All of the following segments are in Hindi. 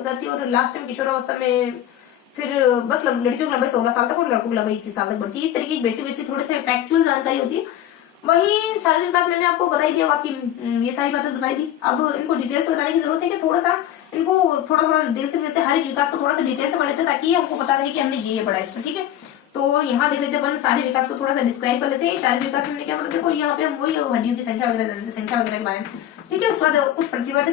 हो जाती है और लास्ट में किशोरावस्था में फिर बस लड़कियों की लंबाई 16 साल तक और लड़कों की लंबाई 21 साल तक बढ़ती है। इस तरीके की बेसिक थोड़े से फैक्चुअल जानकारी होती है। वही शारीरिक विकास मैंने आपको बताई दिया, बाकी ये सारी बातें बताई दी। अब इनको डिटेल से बताने की जरूरत है कि थोड़ा सा इनको थोड़ा डिटेल से लेते हैं, हर एक विकास को थोड़ा सा डिटेल से पढ़ लेते हैं ताकि हमको पता रहे कि हमने ये पढ़ा है इसमें। ठीक है, तो यहाँ देख लेते हैं अपन शारीरिक विकास को थोड़ा सा डिस्क्राइब कर लेते हैं। शारीरिक विकास में क्या पढ़ा, देखो यहाँ पे हम वही हड्डियों की संख्या वगैरह के बारे में। ठीक है, उसके बाद कुछ प्रतिवर्त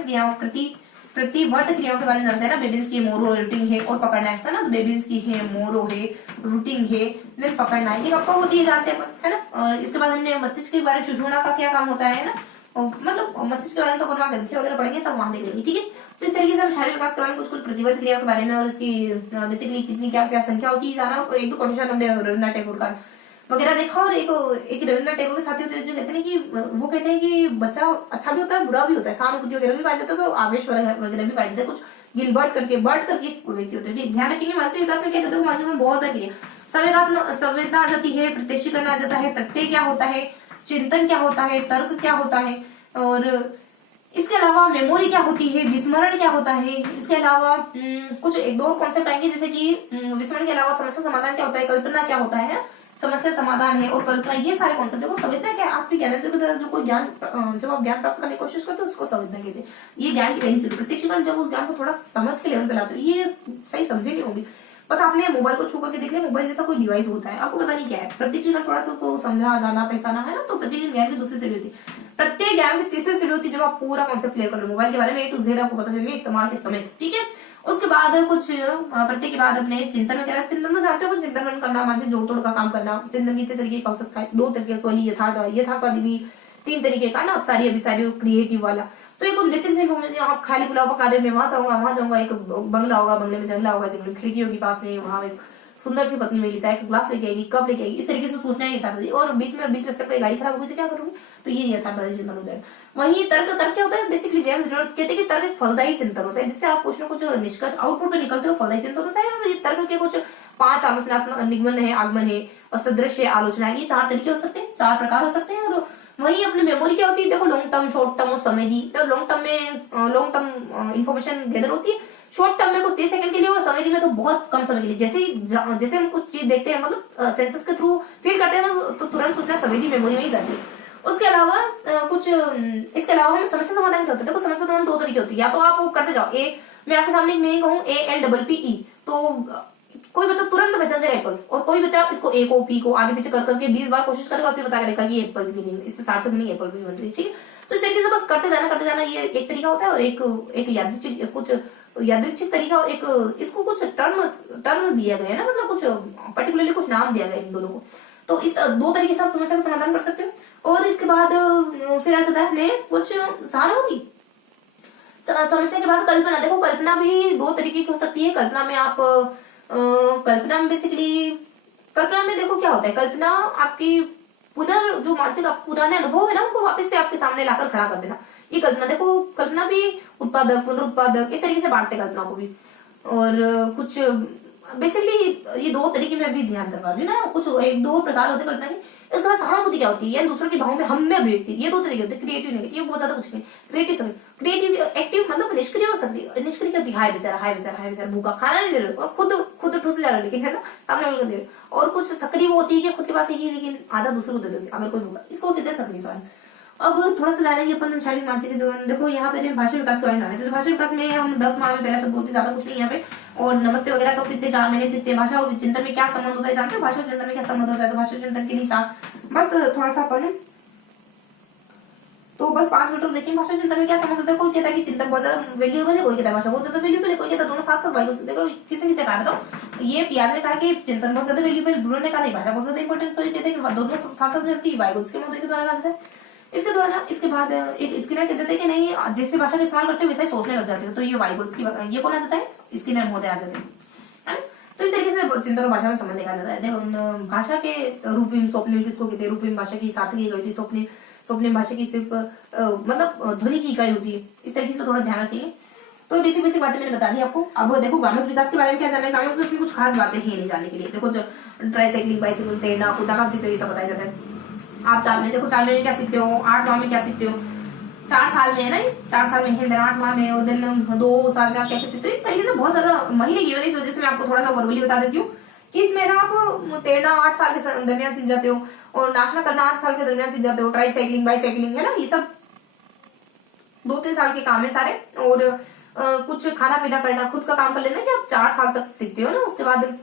क्रियाओं के बारे में जानते हैं ना। बेबीज की मोरो रूटिंग है और पकड़ना है ना। बेबीज की है मोरो है रूटिंग है देन पकड़ना है, ये आपको होती है जानते हैं है ना। और इसके बाद हमने मस्तिष्क के बारे में, सुषुम्ना का क्या काम होता है ना, मतलब मस्तिष्क के बारे में तो अपन ग्रंथि वगैरह पढ़ेंगे तब वहां देख लेंगे। ठीक है, तो इस तरीके से हम शारीरिक विकास के बारे में कुछ प्रतिवर्त क्रिया के बारे में और इसकी बेसिकली कितनी क्या क्या संख्या होती है जाना। एक दो क्वेश्चन हमने रवीन्द्रनाथ टैगोर का वगैरह देखा। और एक रवीन्द्रनाथ टैगोर के साथी होते हैं जो कहते हैं कि वो कहते हैं कि बच्चा अच्छा भी होता है बुरा भी होता है, सहानुभूति वगैरह भी पाया जाता है, तो आवेश वगैरह भी पाया जाता है। कुछ गिलबर्ट करके व्यक्ति होते हैं। ध्यान रखेंगे मानसिक विकास में क्या कहते हैं, मानसिक में बहुत सारी संवेदना आ जाती है, प्रत्यक्षीकरण आ जाता है, प्रत्यय क्या होता है, चिंतन क्या होता है, तर्क क्या होता है, और इसके अलावा मेमोरी क्या होती है, विस्मरण क्या होता है। इसके अलावा कुछ एक दो कॉन्सेप्ट आएंगे जैसे कि विस्मरण के अलावा समस्या समाधान क्या होता है, कल्पना क्या होता है, समस्या समाधान है और कल्पना, ये सारे कॉन्सेप्ट है। वो संवेदना क्या है, आपके ज्ञान जो कोई ज्ञान जब आप ज्ञान प्राप्त करने की कोशिश करते हो उसको संवेदना कहते हैं। ये ज्ञान की पहली सीढ़ी। प्रत्यक्षीकरण जब उस ज्ञान को थोड़ा समझ के लेवल पे लाते हो, ये सही समझे नहीं होंगे, बस आपने मोबाइल को छू करके देख लिया, मोबाइल जैसा कोई डिवाइस होता है, आपको पता नहीं क्या है। प्रत्यक्षीकरण थोड़ा सा उसको समझा जाना पहचाना है ना, तो प्रत्यक्षीकरण ज्ञान की दूसरी सीढ़ी होती है। प्रत्येक ज्ञान की तीसरी सीढ़ी होती है जब आप पूरा कॉन्सेप्ट क्लियर कर लो मोबाइल के बारे में, A to Z आपको पता चलेगा इस्तेमाल के समय। ठीक है, उसके बाद कुछ प्रत्येक के बाद अपने चिंतन वगैरह, चिंतन तो जानते हो, चिंतन करना मानसिक जोड़ तोड़ का काम करना। चिंतन कितने तरीके का हो सकता है, दो तरीके, स्वली यथार्थवादी भी, तीन तरीके का ना, अपसारी अभिसारी क्रिएटिव वाला। तो ये कुछ बेसिक इन्फॉर्मेशन, आप खाली पुलाव पका रहे, मैं वहां जाऊंगा, एक बंगला होगा, बंगले में जंगला होगा, जंगल में खिड़की होगी पास में, वहां एक सुंदर सी पत्नी मेरी चाय का ग्लास लेके आएगी, कब लेके आएगी, इस तरीके से सोचना ही था। और बीच रास्ते पर गाड़ी खराब हुई तो क्या करूंगी, तो ये यथार्थवादी चिंतन होता है। वही तर्क क्या होता है, बेसिकली जेम्स ड्रॉड कहते हैं कि तर्क एक फलदायी चिंतन होता है, जिससे आप कुछ ना कुछ निष्कर्ष आउटपुट पे निकलते हो, फलदायी चिंतन होता है। और ये तर्क के कुछ 5 आलोचनात्मक निगमन है, आगमन है और सदृश है, आलोचना है, ये 4 तरीके हो सकते हैं, 4 प्रकार हो सकते हैं। और वही अपनी मेमोरी क्या होती है, देखो लॉन्ग टर्म, शॉर्ट टर्म और समय दी। तो लॉन्ग टर्म इन्फॉर्मेशन गैदर होती है, शॉर्ट टर्म में कुछ 30 सेकंड के लिए और समय दी में तो बहुत कम समय के लिए। जैसे हम कुछ चीज देखते हैं, मतलब सेंसस के थ्रू फील करते हैं ना, तो तुरंत सूचना संवेदी मेमोरी में ही जाती है। उसके अलावा इसके अलावा हमें समस्या समाधान क्या होता है, देखो समस्या समाधान 2 तरीके होती है। या तो आप करते जाओ, मैं आपके सामने नहीं कहूँ ALPPE, तो कोई बच्चा तुरंत पहचान जाएगा एप्पल, और कोई बच्चा इसको A को P को आगे पीछे करके 20 बार कोशिश करेगा और फिर बता करेगा ये एप्पल भी नहीं, इससे सार्थक नहीं एप्पल भी बन रही। ठीक है, तो इस तरीके से बस करते जाना, ये एक तरीका होता है। और एक यादृच्छिक तरीका, एक इसको कुछ टर्म दिया गया है ना, मतलब कुछ पर्टिकुलरली कुछ नाम दिया गया इन दोनों को। तो इस 2 तरीके से आप समस्या का समाधान कर सकते हो। और इसके बाद फिर ऐसा था अपने कुछ सहानुभूति। समस्या के बाद कल्पना, देखो कल्पना भी 2 तरीके की हो सकती है। कल्पना में बेसिकली देखो क्या होता है, कल्पना आपकी जो मानसिक पुराने अनुभव है ना, उनको वापस से आपके सामने लाकर खड़ा कर देना, ये कल्पना। देखो कल्पना भी उत्पादक, पुनरुत्पादक, इस तरीके से बांटते कल्पना को भी। और कुछ बेसिकली ये 2 तरीके में अभी ध्यान करवा रही ना, कुछ 1-2 प्रकार होते कल्पना के। इसके बाद सहानुभूति क्या होती है, दूसरों के भावों में हम में अभिव्यक्ति, ये 2 तरीके होते हैं, क्रिएटिव नेगेटिव, बहुत ज्यादा कुछ नहीं। क्रिएटिव एक्टिव मतलब निष्क्रिय और सक्रिय। निष्क्रिय क्या होती है, हाय बेचारा भूखा, खाना नहीं दे रहे, खुद ठूस जा रहे, लेकिन है ना सामने वाले को दे रहे। और कुछ सक्रिय वो होती है कि खुद के पास एक ही, लेकिन आधा दूसरे को दे दोगे अगर कोई भूखा, इसको कहते हैं सक्रिय स्वाद। अब थोड़ा सा जानेंगे अपन शारीरिक मानसिक जीवन। देखो यहाँ पे भाषा विकास के बारे में जाने थे, तो भाषा विकास में हम 10 माह में पहला शब्द बोलते, ज्यादा कुछ नहीं यहाँ पे। और नमस्ते वगैरह कब सीखते, 4 महीने सीखते हैं। भाषा और चिंतन में क्या संबंध होता है जानते हो, भाषा और चिंतन में क्या संबंध होता है, तो भाषा चिंतन के लिए 4, बस थोड़ा सा अपन तो बस 5 मिनट देखें। भाषा चिंतन में क्या संबंध होता है, कोई कहता है कि चिंतन बहुत ज्यादा वैल्यूएबल है, कोई कहता है भाषा बहुत ज्यादा वैल्यूएबल है, कोई कहता है दोनों साथ वायु। देखो किसने कहा, बताओ। ये पियाज ने कहा कि चिंतन बहुत ज्यादा वैल्यूएबल, ब्रूनो ने कहा नहीं भाषा बहुत ज्यादा इंपॉर्टेंट, तो ये कहते हैं कि दोनों साथ मिलती है, वायु उसके मुद्दे के द्वारा आता है। इसके बाद एक स्किनर कहते थे कि नहीं, जैसे भाषा का इस्तेमाल करते हो वैसे ही सोचने लग जाते हो, तो ये वाइगोत्स्की, ये कौन आ जाता है, स्किनर महोदय आ जाते हैं। तो इस तरीके से चिंतन और भाषा में संबंध देखा जाता है। देखो भाषा के रूपिम स्वप्निल किसको कहते हैं, रूपिम भाषा की सार्थक इकाई होती है, स्वप्निल भाषा की सिर्फ मतलब ध्वनि की इकाई होती है। इस तरीके से थोड़ा ध्यान रखिए। तो बेसिक बातें मैंने बता दी आपको। अब देखो ग्रामीण विकास के बारे में क्या जानना है, ग्रामीण विकास में कुछ खास बातें हैं नहीं जानने के लिए। देखो जो ट्राईसाइक्लिंग, बाइसिकल, तैरना, कूदना, कब सीखते हो, ये सब बताया जाता है। आप 4 महीने, देखो 4 महीने क्या सीखते हो, 8 माह में क्या सीखते हो, 4 साल में है ना, 4 साल में है, देन 8 माह में, और देन 2 साल में आप क्या कर सकते हो। इस तरीके से बहुत ज्यादा महीने गिवन है, इस वजह से मैं आपको थोड़ा सा वर्बली बता देती हूँ कि इसमें ना आप तैरना 8 साल के दरमियान सीख जाते हो, और नाचना करना 8 साल के दरमियान सीख जाते हो, ट्राई साइकिलिंग, बाई साइकिलिंग, है ना, ये सब 2-3 साल के काम है सारे। और कुछ खाना पीना करना, खुद का काम कर लेना कि आप 4 साल तक सीखते हो ना। उसके बाद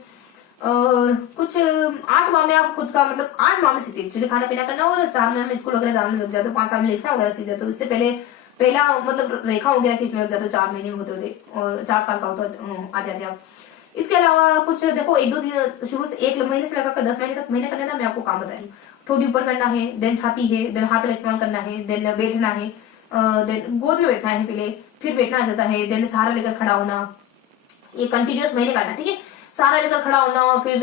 कुछ 8 माह में आप खुद का, मतलब 8 माह में सीखते हो एक्चुअली खाना पीना करना, और 4 माह में स्कूल वगैरह जाने लग जाते हो, 5 साल में लिखना वगैरह सीख जाते हो। इससे पहला मतलब रेखा वगैरह खींचने लग जाते हो 4 महीने में होते होते, और 4 साल का होता आ जाते आप। इसके अलावा कुछ देखो 1-2 दिन शुरू से 1 महीने से लेकर 10 महीने तक महीने करना, मैं आपको काम बता रही हूँ। ठोड़ी ऊपर करना है, देन छाती है, देन हाथ का इस्तेमाल करना है, देन बैठना है, देन गोद में बैठना है पहले, फिर बैठना आ जाता है, देन सहारा लेकर खड़ा होना, ये कंटिन्यूअस महीने करना, ठीक है। सहारा लेकर खड़ा होना, फिर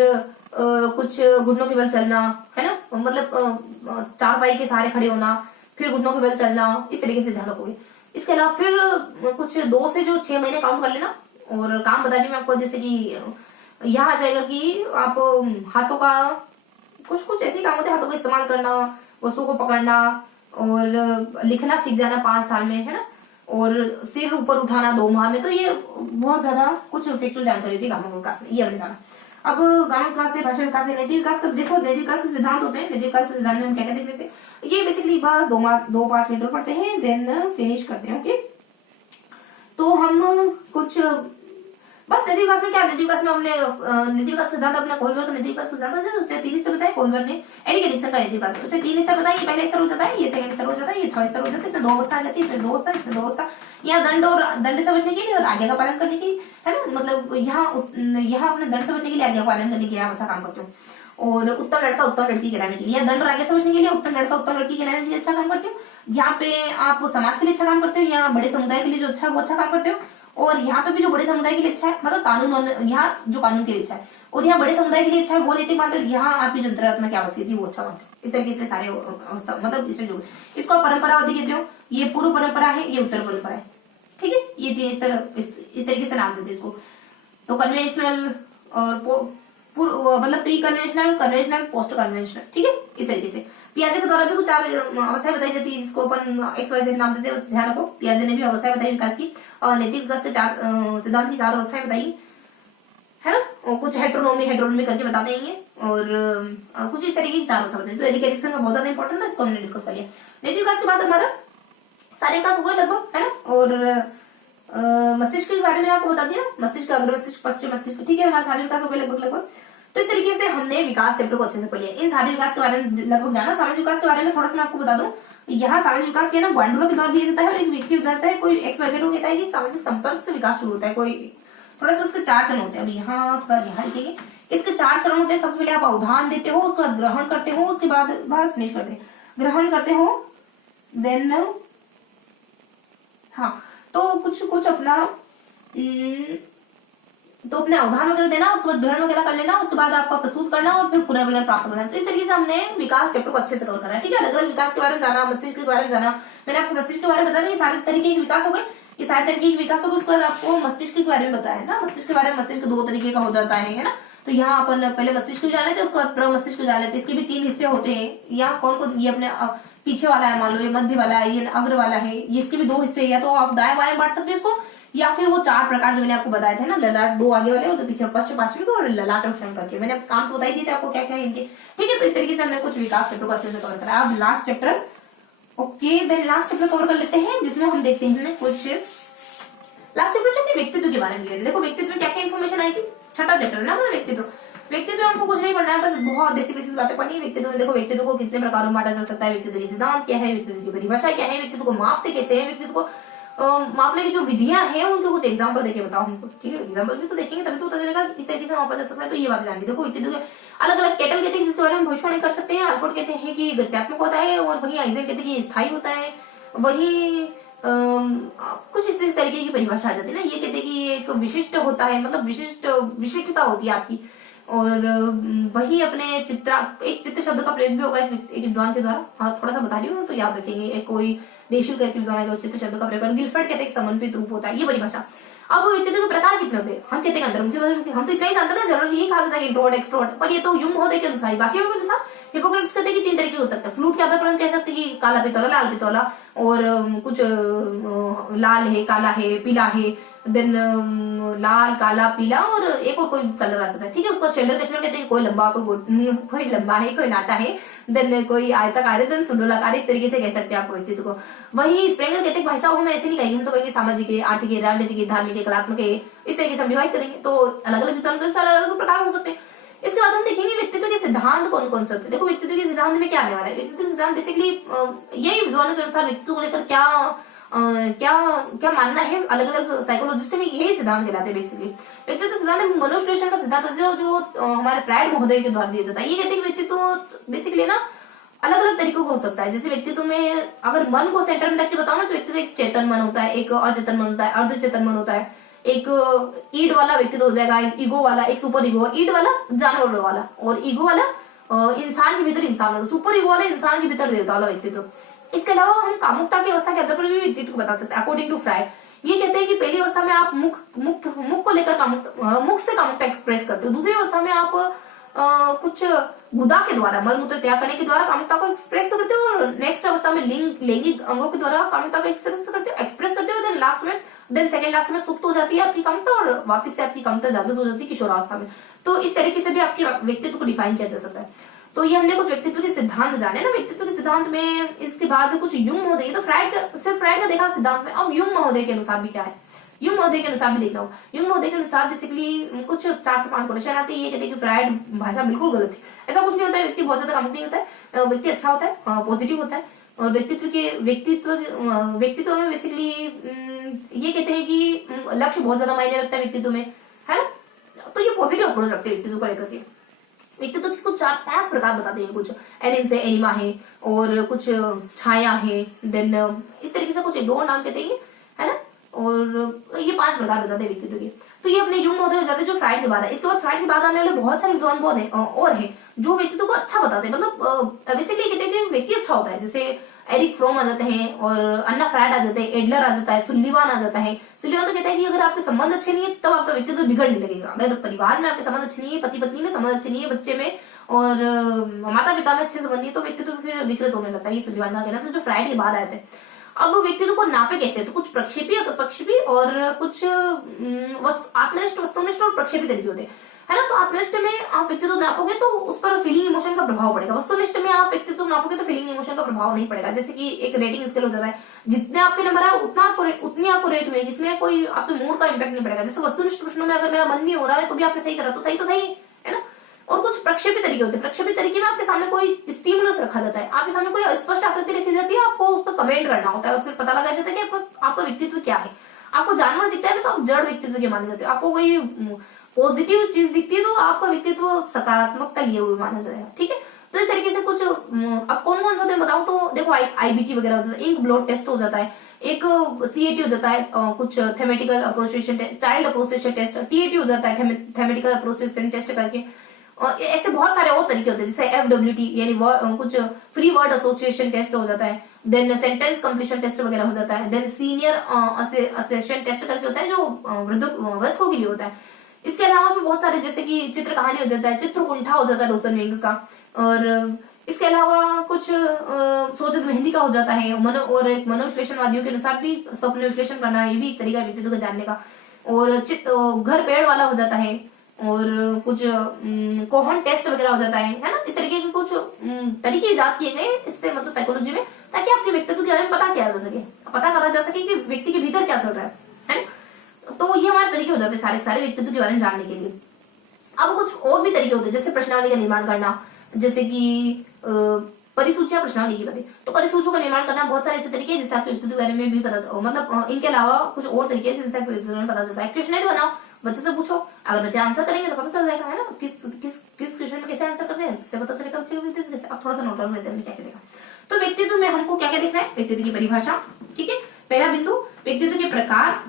कुछ घुटनों के बल चलना, है ना, मतलब 4 पाई के सहारे खड़े होना, फिर घुटनों के बल चलना, इस तरीके से ध्यान रखोगे। इसके अलावा फिर कुछ 2 से जो 6 महीने काउंट कर लेना, और काम बता रही हूँ आपको, जैसे कि यहाँ आ जाएगा कि आप हाथों का कुछ ऐसे काम होते हैं, हाथों का इस्तेमाल करना, वस्तुओं को पकड़ना, और लिखना सीख जाना 5 साल में, है ना, और सिर ऊपर उठाना 2 माह में। तो ये बहुत ज्यादा कुछ फैक्चुअल जानकारी होती है गामा विकास में, ये हमने जाना। अब गामा विकास से भाषा विकास से नैतिक विकास का देखो, नैतिक विकास के सिद्धांत होते हैं। नैतिक विकास के सिद्धांत में हम क्या क्या देख लेते हैं, ये बेसिकली बस 2-5 मिनट पढ़ते हैं, देन फिनिश करते हैं, ओके। तो हम कुछ बस नैतिक विकास में क्या, नैतिक विकास में हमने नैतिक विकास सिद्धांत अपना कोलबर का नैतिक विकास सिद्धांत है, उसने 3 स्तर बताए कोलबर ने। एरिक एरिक्सन का नैतिक विकास, उसने 3 स्तर बताए, ये पहला स्तर हो जाता है, ये सेकंड स्तर हो जाता है, ये थर्ड स्तर हो जाता है, इसमें 2 अवस्था आ जाती है, इसमें 2 अवस्था, इसमें 2 अवस्था। यहाँ दंड समझने के लिए और आज्ञा का पालन करने के लिए, है ना, मतलब यहाँ अपने दंड समझने के लिए, आज्ञा का पालन करने के लिए आप अच्छा काम करते हो, और उत्तम लड़का उत्तम लड़की कहलाने के लिए, दंड और आज्ञा समझने के लिए उत्तम लड़का उत्तम लड़की कहलाने के लिए अच्छा काम करते हो। यहाँ पे आप समाज के लिए अच्छा काम करते हो, यहाँ बड़े समुदाय के लिए जो अच्छा है वो अच्छा काम करते हो, और यहाँ पे भी जो बड़े समुदाय के लिए अच्छा है, मतलब कानून, यहाँ जो कानून के लिए अच्छा है, और यहाँ बड़े समुदाय के लिए अच्छा है वो नैतिक मानते हो, यहाँ आपकी जो अंतरात्मा की आवश्यकता थी वो अच्छा मानते हो। इस तरीके से सारे अवस्था, मतलब इसको परंपरावधि कहते हो। ये पूर्व परंपरा है, ये उत्तर परंपरा है, ठीक है। ये 3 स्तर इस तरीके से नाम देते हैं इसको। तो कन्वेंशनल और मतलब pre conventional, conventional, post conventional, ठीक है, इस तरीके से। पियाजे के द्वारा भी कुछ 4 अवस्थाएं बताई जाती है, जिसको अपन XYZ नाम देते हैं, ध्यान रखो। पियाजे ने भी अवस्थाएं बताई विकास की, और नैतिक विकास के 4 सिद्धांत की 4 अवस्थाएं बताई, है ना, और कुछ हेट्रोनोमी करके बताते हैं, और कुछ इस तरीके की 4 अवस्था बताई। तो एरिक एरिक्सन का बहुत ज्यादा इंपॉर्टेंट है, इसको हमने डिस्कस कर लिया। नैतिक विकास के बाद हमारा सारे विकास हो गए लगभग, है ना, और मस्तिष्क के बारे में आपको बता दिया, मस्तिष्क, अग्र मस्तिष्क, पश्चिम मस्तिष्क, ठीक है, हमारे सारे विकास हो गए लगभग। तो इस तरीके से हमने विकास चैप्टर को अच्छे से पढ़ लिया। इन सारे विकास के बारे में लगभग जाना। सामाजिक विकास के बारे में थोड़ा सा मैं आपको बता दूं, यहाँ सामाजिक विकास के ना बंडलों के द्वारा दिया जाता है, और एक व्यक्ति बताता है, कोई XYZ कहता है कि सामाजिक संपर्क से विकास शुरू होता है, कोई थोड़ा सा उसके 4 चरण होते हैं। अब यहाँ थोड़ा ध्यान रखिए, इसके 4 चरण होते हैं। सबसे पहले आप अवधान देते हो, उसके बाद ग्रहण करते हो, उसके बाद बस फिनिश करते हैं, ग्रहण करते हो, देन हाँ, तो कुछ अपना तो अपने अवधान वगैरह देना, उसके बाद ग्रहण वगैरह कर लेना, उसके बाद आपका प्रस्तुत करना, और फिर पुनर्विलयन प्राप्त करना। तो इस तरीके से हमने विकास चैप्टर को अच्छे से कवर करा है, ठीक है। अलग अलग विकास के बारे में जाना, मस्तिष्क के बारे में जाना, मैंने आपको मस्तिष्क के बारे में बताया, ये सारे तरीके के विकास हो गए, ये सारे तरीके के विकास हो गए। उसके बाद आपको मस्तिष्क के बारे में बताया है ना, मस्तिष्क के बारे में, मस्तिष्क 2 तरीके का हो जाता है ना। तो यहाँ अपन पहले मस्तिष्क जान लेते, उसके बाद प्रमस्तिष्क जान लेते। इसके भी 3 हिस्से होते हैं। यहाँ कौन, ये अपने पीछे वाला है, मान लो ये मध्य वाला है, ये अग्र वाला है, ये इसके भी 2 हिस्से, या तो आप दाएं बाएं बांट सकते हो इसको, या फिर वो 4 प्रकार जो मैंने आपको बताए थे ना, ललाट 2 आगे वाले, तो पीछे पश्चिम पार्श्विक और ललाट और शंकर के, मैंने काम तो बताई दिए थे आपको क्या क्या है इनके, ठीक है। तो इस तरीके से हमने कुछ विकास चैप्टर को अच्छे से कवर करा। अब last chapter, okay, then last chapter cover कर लेते हैं, जिसमें हम देखते हैं कुछ लास्ट चैप्टर जो व्यक्तित्व के बारे में। देखो व्यक्तित्व में क्या क्या इन्फॉर्मेशन आई थी, 6ठा चैप्टर है ना हमारा व्यक्तित्व। व्यक्तित्व हमको कुछ नहीं पढ़ना है, बस बहुत बेसिक बातें पढ़नी है। व्यक्तित्व में देखो व्यक्तित्व को कितने प्रकारों में बांटा जा सकता है, व्यक्तित्व के सिद्धांत क्या है, व्यक्तित्व की परिभाषा क्या है, व्यक्तित्व को मापते कैसे है, व्यक्तित्व को मापने की जो विधियां हैं उनको कुछ एग्जांपल देके बताओ हमको, ठीक है। एग्जांपल भी तो देखेंगे तभी तो पता चलेगा इस तरीके से मापा जा सकता है। तो ये बात जाननी, देखो व्यक्तित्व के अलग अलग कैटल कहते हैं, जिसके बारे में भविष्यवाणी कर सकते हैं। अल्पोर्ट कहते हैं कि गत्यात्मक होता है, और वही आइजन कहते हैं कि स्थायी होता है। वही कुछ इस तरीके की परिभाषा आ जाती है ना। ये कहते हैं कि एक विशिष्ट होता है, मतलब विशिष्टता होती है आपकी। और वही अपने एक चित्र शब्द का प्रयोग भी होगा एक विद्वान के द्वारा। हाँ, थोड़ा सा बता रही हूँ तो याद रखेंगे। एक कोई देशुल करके विद्वान है, चित्र शब्द का प्रयोग, गिलफर्ड कहते हैं समन्वित रूप होता है, ये परिभाषा। अब व्यक्तित्व के प्रकार कितने होते हैं हम कहते हैं अंतर्मुखी, हम तो इतना ही जानते हैं ना, जनरली यही कहा जाता है इंट्रोवर्ट एक्सट्रोवर्ट, पर ये तो यूं महोदय के अनुसार, बाकी के अनुसार हिपोक्रेट्स कहते हैं कि 3 तरीके हो सकते हैं। फ्लूट के आधार पर हम कह सकते हैं कि काला पितौला, लाल पितौला, और कुछ लाल है, काला है, पीला है, देन लाल, काला, पीला, और एक और कोई कलर आ जाता है, ठीक है। उसको शेडर कश्मीर कहते हैं, कोई लंबा, कोई लंबा है, कोई नाटा है, देन कोई आयताकार है, देन सुंडोलाकार, इस तरीके से कह सकते हैं आप व्यक्तित्व को। वही स्प्रेंगर कहते हैं भाई साहब हम ऐसे नहीं कहेंगे, हम तो कहेंगे सामाजिक है, आर्थिक है, राजनीतिक है, धार्मिक है, कलात्मक है, इस तरीके से हम डिवाइड करेंगे। तो अलग अलग विद्वान के अनुसार अलग अलग प्रकार हो सकते हैं। इसके बाद हम देखेंगे व्यक्तित्व के सिद्धांत कौन कौन से होते हैं। देखो व्यक्तित्व के सिद्धांत में क्या आने वाला है, व्यक्तित्व के सिद्धांत बेसिकली यही विद्वानों के अनुसार व्यक्तित्व को लेकर क्या क्या मानना है, अलग अलग साइकोलॉजिस्ट में यही सिद्धांत कहलाते हैं बेसिकली। व्यक्तित्व सिद्धांत मनोविश्लेषण का सिद्धांत होता है जो हमारे फ्रायड महोदय के द्वारा दिया जाता है। ये कहते हैं कि व्यक्तित्व बेसिकली ना अलग अलग तरीकों का हो सकता है। जैसे व्यक्तित्व में अगर मन को सेंटर में रख के बताओ ना, तो व्यक्तित्व एक चेतन मन होता है, एक अचेतन मन होता है, अर्धचेतन मन होता है, एक ईड वाला व्यक्तित्व हो जाएगा, एक ईगो वाला, एक सुपर ईगो। ईड वाला जानवर वाला, और ईगो वाला इंसान के भीतर इंसान वाला, सुपर ईगो वाला इंसान के भीतर देवता वाला व्यक्तित्व। इसके अलावा हम कामुकता की अवस्था के आधार पर भी व्यक्तित्व को बता सकते हैं। अकॉर्डिंग टू फ्रायड ये कहते हैं कि पहली अवस्था में आप मुख को लेकर मुख से कामुकता एक्सप्रेस करते हो, दूसरी अवस्था में आप कुछ गुदा के द्वारा, मलमूत्र त्याग करने के द्वारा कामुकता को एक्सप्रेस करते हो, और नेक्स्ट अवस्था में लैंगिक अंगों के द्वारा कामुकता को एक्सप्रेस करते हो, देन सेकंड लास्ट में सुप्त हो जाती है आपकी कामुकता, और वापस से आपकी कामुकता जागृत हो जाती है किशोरावस्था में। तो इस तरीके से भी आपके व्यक्तित्व को डिफाइन किया जा सकता है। तो ये हमने कुछ व्यक्तित्व के सिद्धांत जाने ना। व्यक्तित्व के सिद्धांत में इसके बाद कुछ युंग महोदय, तो सिर्फ फ्रायड का देखा सिद्धांत में, अब युंग महोदय के अनुसार भी क्या है, युंग महोदय के अनुसार भी देखना होगा। युंग महोदय के अनुसार बेसिकली कुछ 4 से 5 कोटेशन आते हैं। ये कहते हैं कि फ्रायड भाषा बिल्कुल गलत है, ऐसा कुछ नहीं होता है। व्यक्ति बहुत ज्यादा कामुक नहीं होता है, व्यक्ति अच्छा होता है, पॉजिटिव होता है, और व्यक्तित्व में बेसिकली ये कहते हैं कि लक्ष्य बहुत ज्यादा मायने रखता है व्यक्तित्व में, है ना। तो ये पॉजिटिव अप्रोच रखते हैं व्यक्तित्व को लेकर के। व्यक्तित्व के कुछ 4-5 प्रकार बताते हैं, कुछ एनिम्स है, एनिमा है, और कुछ छाया है, देन इस तरीके से कुछ 2 नाम कहते हैं, है ना। और ये 5 प्रकार बताते हैं व्यक्तित्व के। तो ये अपने युंग महोदय हो जाते हैं जो फ्रायड के बाद है। इसके बाद फ्रायड के बाद आने वाले बहुत सारे विद्वान बहुत है और है जो व्यक्तित्व को अच्छा बताते हैं, मतलब बेसिकली कहते हैं कि व्यक्ति अच्छा होता है। जैसे एरिक फ्रोम आ जाते हैं, और अन्ना फ्रायड आ जाते हैं, एडलर आ जाता है, सुल्लिवान आ जाता है। सुल्लिवान तो कहता है कि अगर आपके संबंध अच्छे नहीं है तब आपका व्यक्तित्व बिगड़ने लगेगा। अगर परिवार में आपके संबंध अच्छे नहीं है, पति पत्नी में संबंध अच्छे नहीं है, बच्चे में और माता पिता में अच्छे संबंध नहीं है, तो व्यक्तित्व फिर विकृत होने लगता है। ये सुल्लिवान का कहना था जो फ्रायड के बाद आए थे। अब व्यक्तित्व को नापे कैसे, तो कुछ प्रक्षेपी और कुछ आत्मनिष्ठ, वस्तुनिष्ठ और प्रक्षेपी तरीके होते हैं, है ना। तो आत्मनिष्ठ में आप व्यक्तित्व नापोगे तो उस पर फीलिंग इमोशन का प्रभाव पड़ेगा, वस्तुनिष्ठ में आप व्यक्तित्व नापोगे तो फीलिंग इमोशन का प्रभाव नहीं पड़ेगा। जैसे कि एक रेटिंग स्केल हो जाता है, जितने आपके नंबर है उतनी आपको रेट मिलेगी, इसमें कोई आपके मूड का इम्पैक्ट नहीं पड़ेगा। जैसे वस्तुनिष्ठ प्रश्नों में अगर मेरा मन नहीं हो रहा है तो भी आपने सही करा, तो सही है ना। और कुछ प्रक्षेपी तरीके होते हैं। प्रक्षेपी तरीके में आपके सामने कोई स्टिमुलस रखा जाता है, आपके सामने कोई स्पष्ट आकृति रखी जाती है, आपको उस पर कमेंट करना होता है और फिर पता लगाया जाता है कि आपका व्यक्तित्व क्या है। आपको जानवर दिखता है तो आप जड़ व्यक्तित्व के माने जाते हो, आपको कोई पॉजिटिव चीज दिखती है तो आपका व्यक्तित्व सकारात्मकता लिए हुए माना जाएगा, ठीक है। तो इस तरीके से कुछ अब कौन कौन से होते हैं बताऊं तो देखो, IBT वगैरह हो जाता है, इंक ब्लड टेस्ट हो जाता है, एक CAT हो जाता है, कुछ थेमेटिकल अप्रोसिएशन चाइल्ड अप्रोसिएशन टेस्ट, TAT हो जाता है, थेमेटिकल अप्रोसिएशन टेस्ट करके। और ऐसे बहुत सारे और तरीके होते हैं, जैसे FWT यानी कुछ फ्री वर्ड एसोसिएशन टेस्ट हो जाता है, देन सेंटेंस कंप्लीशन टेस्ट वगैरह हो जाता है, देन सीनियर असेशन टेस्ट करके होता है जो वयस्कों के लिए होता है। इसके अलावा भी बहुत सारे, जैसे कि चित्र कहानी हो जाता है, चित्रकुंठा हो जाता है रोजनविंग का, और इसके अलावा कुछ सोचत मेहंदी का हो जाता है। और एक मनोविश्लेषणवादियों के अनुसार भी स्वप्न विश्लेषण करना, ये भी एक तरीका है व्यक्तित्व को जानने का। और घर पेड़ वाला हो जाता है, और कुछ कोहन टेस्ट वगैरह हो जाता है ना। इस तरीके के कुछ तरीके इजाद किए गए इससे, मतलब साइकोलॉजी में, ताकि आपके व्यक्तित्व के बारे में पता करा जा सके कि व्यक्ति के भीतर क्या चल रहा है ना। तो ये हमारे तरीके हो जाते हैं सारे व्यक्तित्व के बारे में जानने के लिए। अब कुछ और भी तरीके होते हैं, जैसे प्रश्नावली का निर्माण करना, जैसे कि परिसूचियां प्रश्नावली की बातें, तो परिसूचियों का निर्माण करना, बहुत सारे ऐसे तरीके हैं जिससे आपके व्यक्तित्व के बारे में भी पता, मतलब इनके अलावा कुछ और तरीके हैं जिनसे आपके व्यक्तित्व में पता चलता है। क्वेश्चनरी बनाओ, बच्चे से पूछो, अगर बच्चे आंसर करेंगे तो पता चल जाएगा, है ना, किस क्वेश्चन में कैसे आंसर कर रहे हैं, इससे पता चलेगा बच्चे का व्यक्तित्व कैसे। अब थोड़ा सा नोट कर लेते हैं क्या क्या देखा। तो व्यक्तित्व में हमको क्या क्या देखना है, व्यक्तित्व की परिभाषा, ठीक है। पहला बिंदु व्यक्तित्व के प्रकार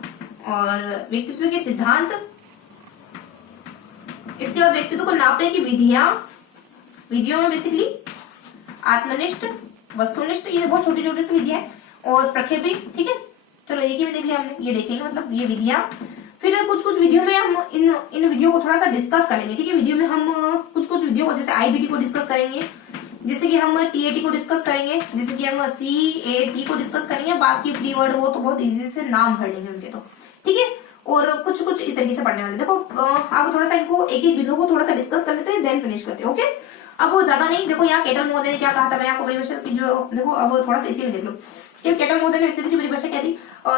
और व्यक्तित्व के सिद्धांत। इसके बाद व्यक्तित्व को नापने की विधियों में बेसिकली आत्मनिष्ठ, वस्तुनिष्ठ, ये बहुत छोटी सी विधियां, और प्रक्षेपी, ठीक है। चलो एक ही में देख लिया हमने, ये देखेंगे, मतलब ये विधियां। फिर कुछ कुछ वीडियो में हम इन वीडियो को थोड़ा सा डिस्कस करेंगे, ठीक है। वीडियो में हम कुछ कुछ वीडियो को जैसे आईबीटी को डिस्कस करेंगे, जैसे कि हम टीएटी को डिस्कस करेंगे, जैसे कि हम सीएटी को डिस्कस करेंगे। बाकी फ्री वर्ड वो तो बहुत इजी से नाम भर लेंगे उनके, तो ठीक है। और कुछ कुछ इस तरीके से पढ़ने वाले। देखो आप थोड़ा सा इनको एक एक बिंदु को थोड़ा सा डिस्कस कर लेते हैं, देन फिनिश करते हैं, ओके। अब वो ज्यादा नहीं, देखो यहाँ केटल महोदय ने क्या कहा था, मैंने आपको परिभाषा की जो, देखो अब थोड़ा सा इसी में देख लो। केटल महोदय ने व्यक्तित्व की परिभाषा क्या थी,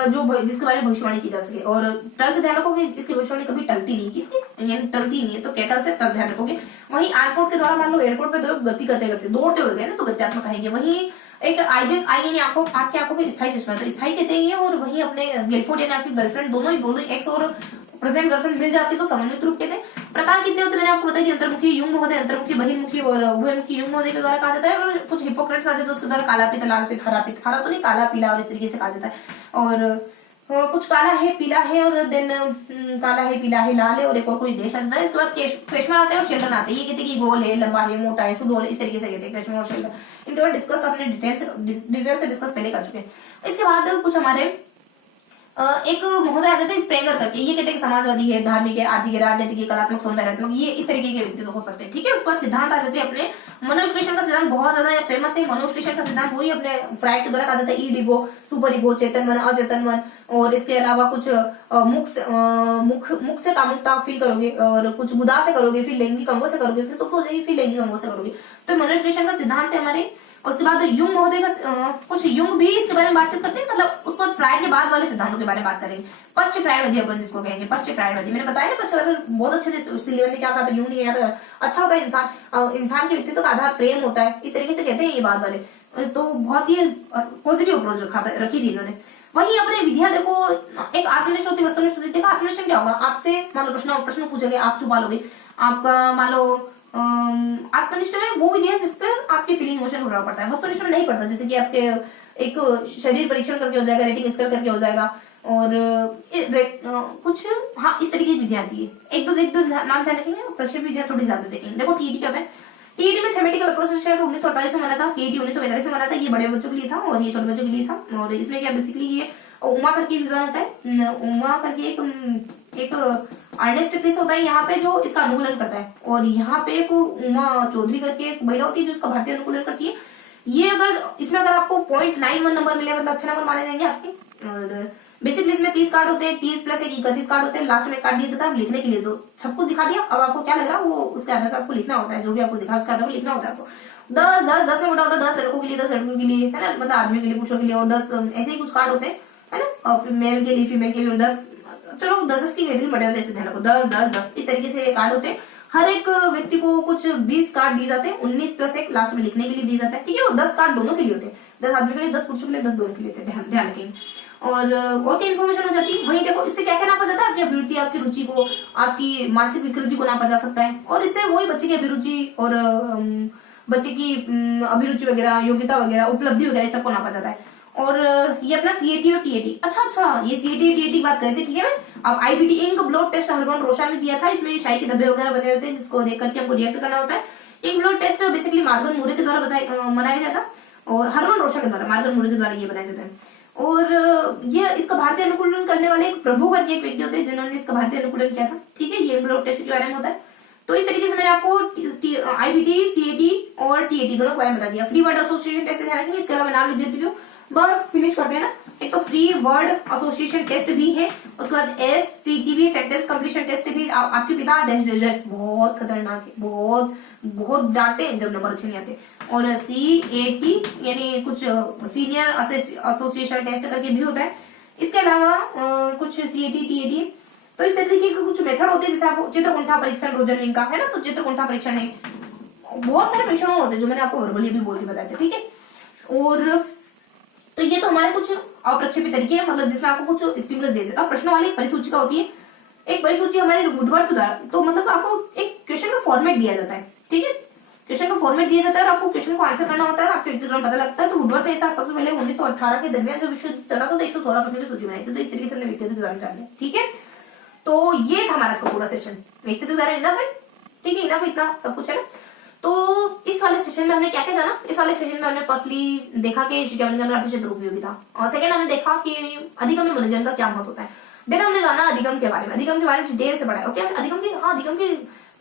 जो जिसके बारे में भविष्यवाणी की जा सके। और टल से ध्यान रखोगे, इसकी भविष्यवाणी कभी टलती नहीं, किसकी यानी टलती नहीं है, तो केटल से टल ध्यान रखोगे। वहीं एयरपोर्ट के द्वारा मान लो एयरपोर्ट पे गति करते करते दौड़ते हुए गए ना, तो गत्यात्मक कहेंगे। वहीं एक आइजेक आई यानी आपकी आंखों के स्थायी चश्मा, तो स्थायी कहते हैं। और वहीं अपने गिलफोर्ड यानी आपकी गर्लफ्रेंड, दोनों एक्स और प्रेजेंट गर्लफ्रेंड मिल जाती तो समन्वित रूप कहते हैं। प्रकार कितने होते मैंने आपको बताया, अंतर्मुखी युग्म महोदय, अंतर्मुखी बहिर्मुखी और उभयमुखी युग्म महोदय के द्वारा कहा जाता है। और कुछ हिपोक्रेट्स आते हैं तो उसके द्वारा काला पिता, लाल पिता, हरा पिता, हरा तो नहीं काला पीला और इस तरीके से कहा जाता है। और कुछ काला है, पीला है, और देन काला है, पीला है, लाल है, और एक और कोई देश आता है। इसके बाद क्रेशमर आते हैं और शेल्डन आते हैं। ये कहते हैं कि गोल है, लंबा है, मोटा है, सुडोल है, इस तरीके से कहते हैं क्रेशमर और शेल्डन। इनके बाद डिस्कस अपने डिटेल से डिस्कस पहले कर चुके हैं। इसके बाद कुछ हमारे एक महोदय आ जाते हैं स्प्रेंगर करके, ये कहते हैं कि समाजवादी है, धार्मिक है, आर्थिक है, राजनीतिक है, कलात्मक, सौंदर्यात्मक, ये इस तरीके के व्यक्तित्व हो सकते हैं, ठीक है। उसके बाद सिद्धांत आ जाते हैं अपने। मनोविश्लेषण का सिद्धांत बहुत ज्यादा फेमस है। मनोविश्लेषण का सिद्धांत वही अपने फ्राइड के द्वारा कहा जाता है, ईड ईगो, सुपर ईगो, चेतन मन, अचेतन मन। और इसके अलावा कुछ मुख से कामुकता फील करोगे, और कुछ गुदा से करोगे, फिर लैंगिक अंगों से करोगे, फिर सुप्त हो जाएगी, फिर लैंगिक अंगों से करोगे। तो मनोविश्लेषण का सिद्धांत है हमारे। उसके बाद युंग महोदय का कुछ युंग भी इसके बारे में बातचीत करते हैं, मतलब उस पर फ्राइड के बाद वाले सिद्धांतों के बारे में बात करेंगे। पश्च फ्राइडवादी अपन जिसको कहेंगे, पश्च फ्राइडवादी मैंने बताया ना, पश्च बहुत अच्छे से सिलेबस में क्या कहा था, युंग नहीं याद। अच्छा होता है इंसान के व्यक्तित्व का आधार प्रेम होता है, इस तरीके से कहते हैं ये बात वाले। तो बहुत ही पॉजिटिव अप्रोच रखी थी इन्होंने। वही अपने विधियां देखो, एक आत्मनिष्ठ होती, वस्तुनिष्ठ होती। देखो आत्मनिष्ठ क्या होगा, आपसे मान लो प्रश्न पूछेंगे, आप छुपा लोगे। आपका मान लो आत्मनिष्ठ में वो विधि है जिस पर आपकी फीलिंग इमोशन हो रहा पड़ता है। वस्तुनिष्ठ में नहीं पड़ता, जैसे कि आपके एक शरीर परीक्षण करके हो जाएगा, रेटिंग स्केल करके हो जाएगा, और कुछ हाँ इस तरीके की विधियां आती है। एक दो नाम ध्यान रखेंगे, प्रश्न विधियां थोड़ी ज्यादा देखेंगे। देखो टीईटी क्या होता है, टीईटी में थेमेटिकल अप्रोच 1948 में बना था, सीईटी 1945 में बना था। ये बड़े बच्चों के लिए था और ये छोटे बच्चों के लिए था। और इसमें क्या बेसिकली ये उमा करके विद्वान होता है, उमा करके एक अर्नेस्ट क्रिस होता है यहाँ पे जो इसका अनुकूलन करता है। और यहाँ पे एक उमा चौधरी करके एक महिला होती है जो इसका भारतीय अनुकूलन करती है। ये इसमें अगर आपको 0.91 नंबर मिले, मतलब अच्छे नंबर माने जाएंगे आपके। और बेसिकली इसमें 30 कार्ड होते हैं, 30 प्लस 1 31 कार्ड होते हैं। लास्ट में कार्ड दिया जाता है लिखने के लिए, तो सब कुछ दिखा दिया। अब आपको क्या लग रहा है, वो उसके आधार पर आपको लिखना होता है, जो भी आपको दिखा उसके आधार पर लिखना होता है आपको। 10 में बटा होता है, 10 लड़कों के लिए, 10 लड़कों के लिए, है ना, मतलब आदमी के लिए, पुरुषों के लिए। और 10 ऐसे ही कुछ कार्ड होते हैं, है ना, और मेल के लिए, फीमेल के लिए 10, चलो 10 की कैटेगरी बड़े होते हैं, ध्यान रखो 10 इस तरीके से कार्ड होते हैं। हर एक व्यक्ति को कुछ 20 कार्ड दिए जाते हैं, 19 प्लस 1 लास्ट में लिखने के लिए दिए जाता है, ठीक है। और 10 कार्ड दोनों के लिए होते हैं, 10 आदमी के लिए, 10 पुरुषों के लिए, 10 दोनों के लिए होते हैं, ध्यान रखेंगे। और क्या इन्फॉर्मेशन हो जाती है। वही देखो इससे क्या क्या नापा जाता है, आपकी अभिरुचि, आपकी रुचि को, आपकी मानसिक विकृति को नापा जा सकता है। और इससे वही बच्चे की अभिरुचि और बच्चे की अभिरुचि वगैरह, योग्यता वगैरह, उपलब्धि वगैरह सबको नापा जाता है। और ये अपना सीएटी और टीएटी। अच्छा ये सीएटी और टीएटी की बात करें थे, ठीक है। अब IBT ink blood test Hermann Rorschach ने दिया था। इसमें शाही के धब्बे वगैरह बने रहते हैं जिसको देख करके हमको रिएक्ट करना होता है। Ink blood test basically Morgan Murray के द्वारा मनाया गया था, और हरमन रोशा के द्वारा, मार्गन मूरे के द्वारा ये बनाया जाता है। और ये इसका भारतीय अनुकूलन करने वाले एक प्रभु करके एक व्यक्ति होते हैं जिन्होंने इसका भारतीय अनुकूलन किया था, ठीक है। ये ब्लड टेस्ट के बारे में होता है। तो इस तरीके से मैंने आपको आईबीटी, सीएटी और टीएटी दोनों के बारे में बता दिया। फ्री वर्ड एसोसिएशन टेस्ट ध्यान रखेंगे, इसके अलावा नाम लिख देती हूँ, बस फिनिश करते हैं ना। एक तो फ्री वर्ड एसोसिएशन टेस्ट भी है, उसके बाद एससीटीबी सेंटेंस कंप्लीशन टेस्ट भी। आपके पिता डैश बहुत खतरनाक है, बहुत डांटते हैं जब नंबर अच्छे नहीं आते। और सीएटी यानी कुछ सीनियर एसोसिएशन टेस्ट करके भी होता है। इसके अलावा कुछ सीएटी, टीएटी, तो इस तरीके के कुछ मेथड होते हैं, जैसे आपको चित्रकुंठा परीक्षण रोजरविंग का है ना, तो चित्रकुंठा परीक्षण है। बहुत सारे परीक्षण होते हैं जो मैंने आपको वर्बली भी बोल के बताए थे, ठीक है। और तो ये तो हमारे कुछ अप्रक्षेपित तरीके हैं, मतलब जिसमें आपको कुछ स्टिमुलस दिया जाता है। प्रश्न वाली परिसूचिका होती है, एक परिसूची हमारे वुडवर्ड के द्वारा। तो मतलब आपको एक क्वेश्चन का फॉर्मेट दिया जाता है, ठीक है। क्वेश्चन का फॉर्मेट दिया जाता है और आपको क्वेश्चन को आंसर करना होता है, आपके व्यक्तिक्रम पता लगता है। तो वुडवर्ड में ऐसा सबसे पहले 1918 के दरमियान जो विश्व चल रहा था, तो 116 प्रश्न की सूची बनाई थी। तो इस तरीके से हमने व्यक्तित्व के बारे में जान लिया, ठीक है। तो ये था हमारा आज का पूरा सेशन व्यक्तित्व के बारे में, इनफ है, ठीक है, इनफ, इतना सब कुछ है ना। तो इस वाले सेशन में हमने क्या क्या जाना। इस वाले सेशन में हमने फर्स्टली देखा कि शिक्षा मनोरंजन का अर्थ क्षेत्र उपयोगिता, और सेकंड हमने देखा कि अधिगम्य मनोरंजन का क्या महत्व होता है। देन हमने जाना अधिगम के बारे में, अधिगम के बारे में डिटेल से पढ़ा है। ओके, अधिगम के, हाँ अधिगम के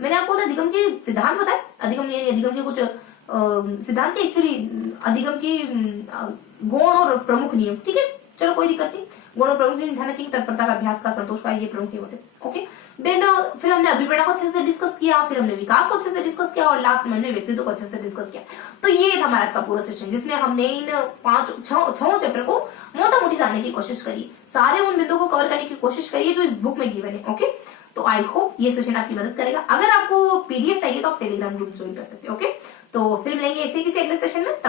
मैंने आपको ना अधिगम के सिद्धांत बताए, अधिगम ये अधिगम के कुछ सिद्धांत एक्चुअली अधिगम की गुण और प्रमुख नियम। ठीक है, चलो कोई दिक्कत नहीं। गुण और प्रमुख नियम, ध्यान रखेंगे तत्परता का, अभ्यास का, संतोष का, ये प्रमुख नियम होते हैं। ओके, देन फिर हमने अभिप्रेरणा को अच्छे से डिस्कस किया, फिर हमने विकास को अच्छे से डिस्कस किया और लास्ट में हमने व्यक्तित्व को अच्छे से डिस्कस किया। तो ये था हमारा आज का पूरा सेशन, जिसमें हमने इन 6 चैप्टर को मोटा मोटी जानने की कोशिश करी, सारे उन बिंदुओं को कवर करने की कोशिश करी जो इस बुक में गिवन है। ओके, तो आई होप ये सेशन आपकी मदद करेगा। अगर आपको पीडीएफ चाहिए तो आप टेलीग्राम ग्रुप ज्वाइन कर सकते हो। ओके, तो फिर मिलेंगे ऐसे किसी अगले सेशन में।